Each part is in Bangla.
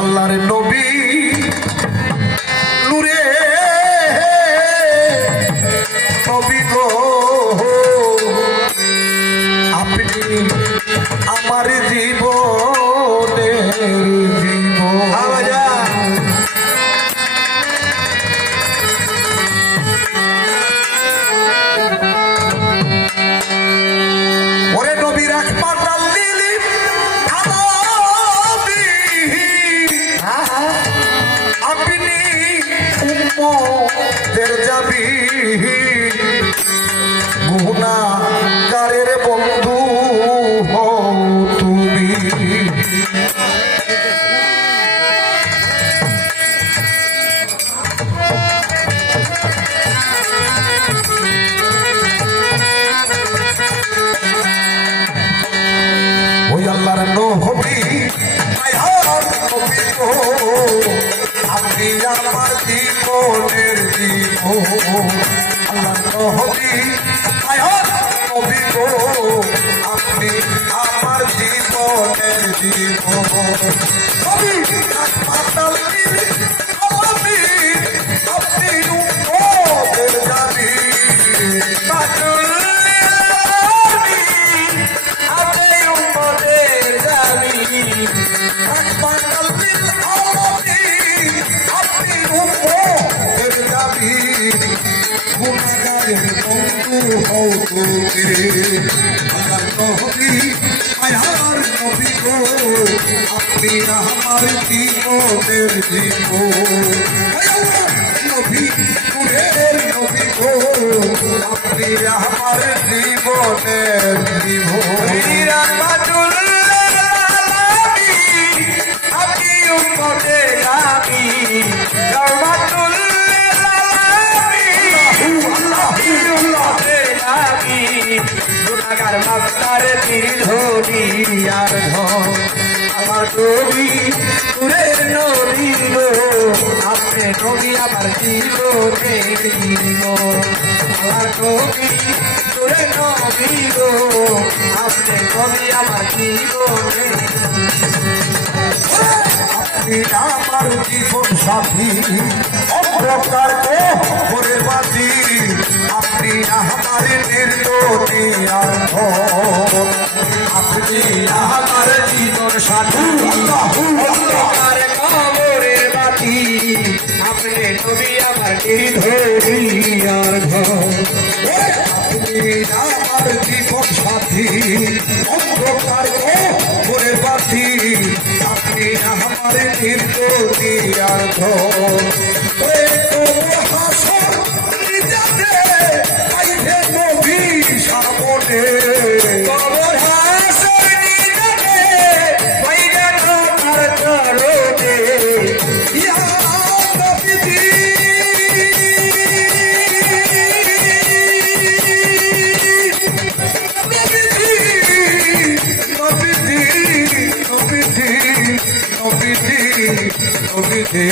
আল্লাহর নবী নূরে নবী গো আপনি আমার জীবনের জীবন ওরে নবীর একবার ডাল দিলি আপনি উম্মতের যাবি গুনাহগারের বন্ধু হও তুমি ওই আল্লাহর নবী মায়ার নবী গো আপনি আমার জীবনের জীবন আল্লাহর নবী মায়ার নবী গো আপনি আমার জীবনের জীবন নবী হাসপাতাল দিলে আপনি আপনি উম্মতের যাবি গুনাহগারের বন্ধু হও তুমি আল্লাহর নবী মায়ার নবী গো আপনি আমার জীবনের জীবন নবী নূরের নবী গো আপনি আমার জীবনের জীবন আপনি উম্মতের নবী গুনাহগার মাতার ধরি আর আমার নবী নূরের নবী গো আপনি নবী আমার জীবনের জীবন আমার নবী নূরের নবী গো আপনি নবী আমার জীবনের আপনি আমার জীবন সাথী অন্ধকার করে বাঁধি আপনি আমার নির্দোষী আর আপনি আমার জীবন সাথী অন্ধকার কবরে বাঁধি আপনি নবী আমার নির্দোষী আর আপনি আমার জীবন সাথী অন্ধকার কবরে বাঁধি আপনি আমার নির্দোষী আর সামনে কবর হাসর নিজাতে বাইরে আমার চরণে ইয়া নবীজি নবীজি নবীজি নবীজি নবীজি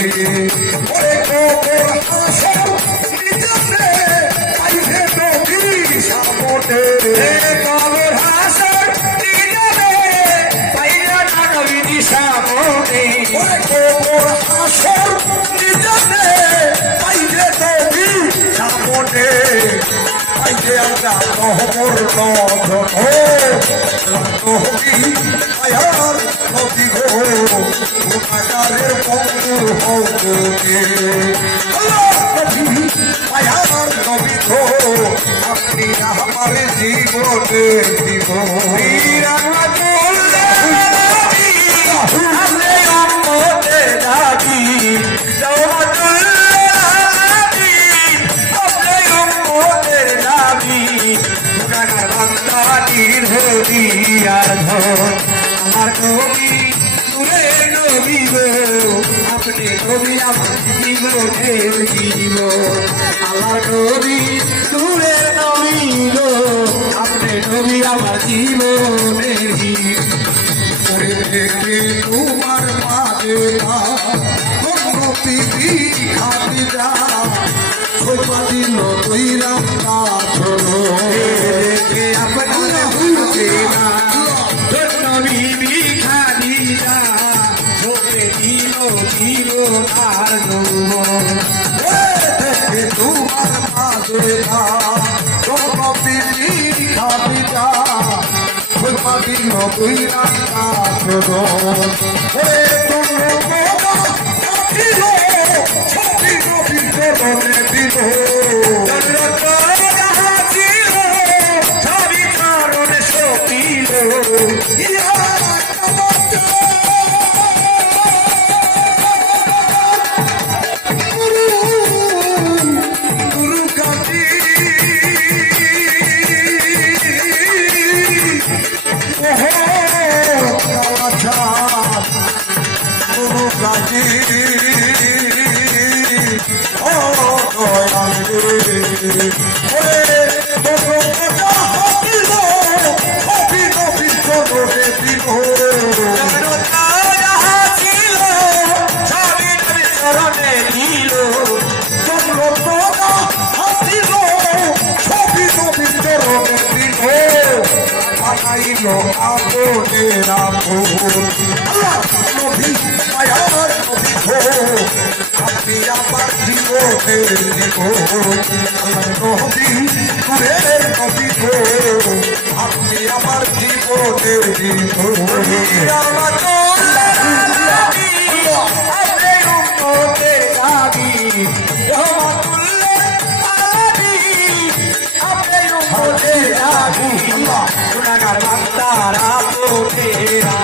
ওরে কবর হাসর নিজাতে বাইরে নবী সামনে কবর হাসর নিজাতে বাইরে নবী সামনে কবর হাসর নিজাতে বাইরে নবী সামনে বাইরে আমরা কবর নবী আয়ার নবী গো গুনাহগারের বন্ধু হও তুমি আয়ার নবী গো আপনি আমার জীবনের জীবন আপনি উম্মতের দাবি আপনি উম্মতের দাবি গুনাহগার বান্দা নির্ভরী আর আমার নবী নূরের নবী গো আপনি নবী আমার জীবনের জীবন আল্লাহর নবী নূরের নবী গো আপনি নবী আমার জীবনের জীবন তোমার মাঝে নবী খাদিজা ছোপা দিল তৈরাম না ছোড়ো আপনার হুজে না নবী খাদিজা ছোপে দিল পাদিন কইরা কাঠরোল ওরে তোমরা দিল ছবি নবীর চরণে দিল ছবি চরণে সপিল ইয়া আপনেরা ভোর আল্লাহ নবী মায়ার নবী হো আপনি আমার জীবনের জীবন আল্লাহ নবী নূরের নবী হো আপনি আমার জীবনের জীবন আমার নবী আপনি উম্মতের নবী রহমাতুল্লাহ আলামিন আপনি উম্মতের নবী আল্লাহ গুনাহগার বান্দারা তোরা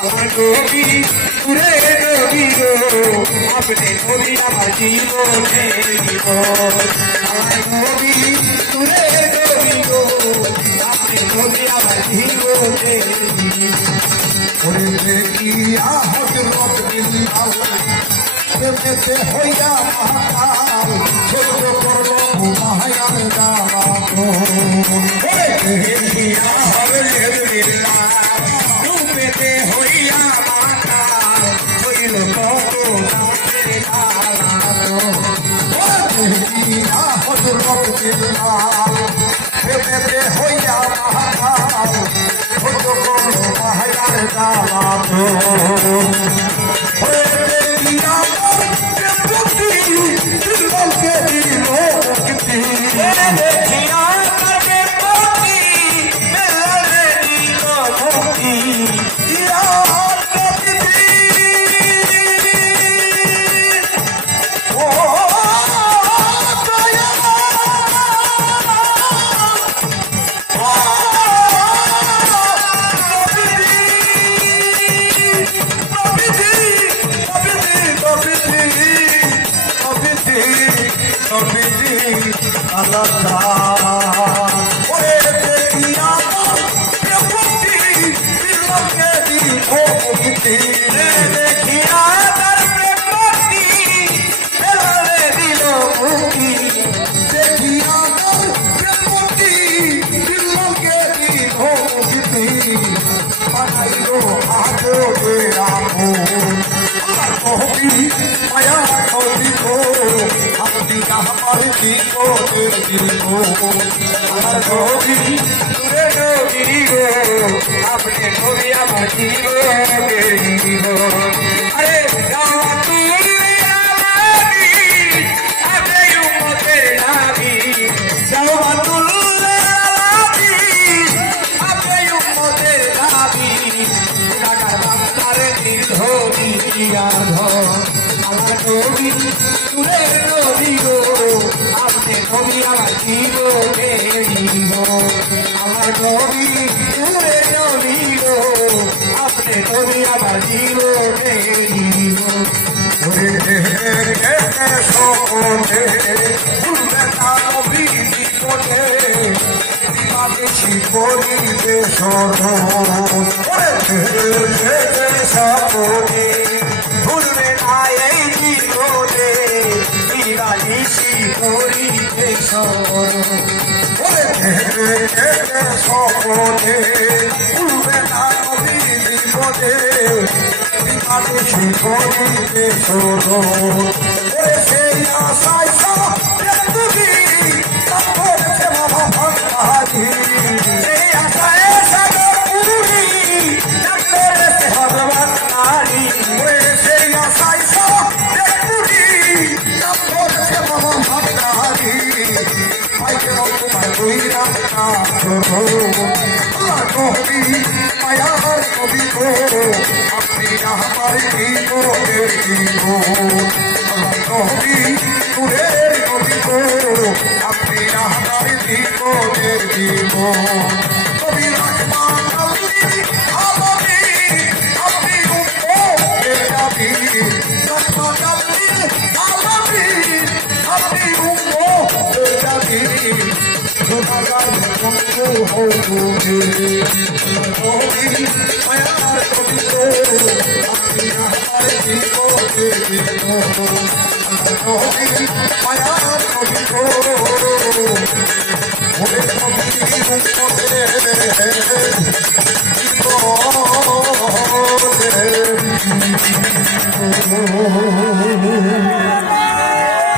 আমার নবী পুরে নবী গো আপনি নবী আমার জীবনে জীবন আমার নবী পুরে নবী গো আপনি নবী আমার জীবনে ওরে দেখিয়া হযরত বিল্লাহ প্রেমেতে হইয়া মহাকাল ছোট করল মায়ার দাওয়া ওরে দেখিয়া হযরত বিল্লাহ প্রেমেতে হইয়া মহাকাল হইল কত দেখিয়া হযরত বিল্লাহ প্রেমেতে হইয়া মহাকাল ছোট করল মায়ার দাওয়া अपने नबी আমার জীবনে জীবন আরে আপনি উম্মতের নবী দাওয়াতুল্লাহ আপনি উম্মতের নবী গুনাহগার বান্দার দিল ধরিয়া ধর আমার নবী নূরের নবী গো আপনি নবী আমার জীবনে জীবন আমার নবী নূরের নবী গো আপনি নবী আমার জীবনে জীবন ওরে কে সকলে ভুলবে না নবী জীবনে দিবানিশি করিবে স্মরণ ওরে কে সকলে ভুলবে না এই জীবনে দিবানিশি করিবে স্মরণ ওরে কে সকলে ভুলবে না নবী জীবনে দিবানিশি করিবে স্মরণ ওরে সেই আশায় তুমি করেছে বাবা ভান্ডারি সেই আশায় সাগর পুরী করেছে ভগবান নারী সেই আশায় পুরী করেছে বাবা ভান্ডারি তোমায় কইরা নবী মায়ার নবী গো আপনি আমার জীবনের জীবন নবী নূরের নবী গো আপনি আমার জীবনের জীবন কবি রহমান আলামিন আপনি উম্মতের নবী রহমান আলামিন আপনি উম্মতের নবী গুনাহগার বন্ধ হও তুমি নবী মায়ার নবী গো আপনি আমার জীবনের জীবন নবী মায়ার নবী গো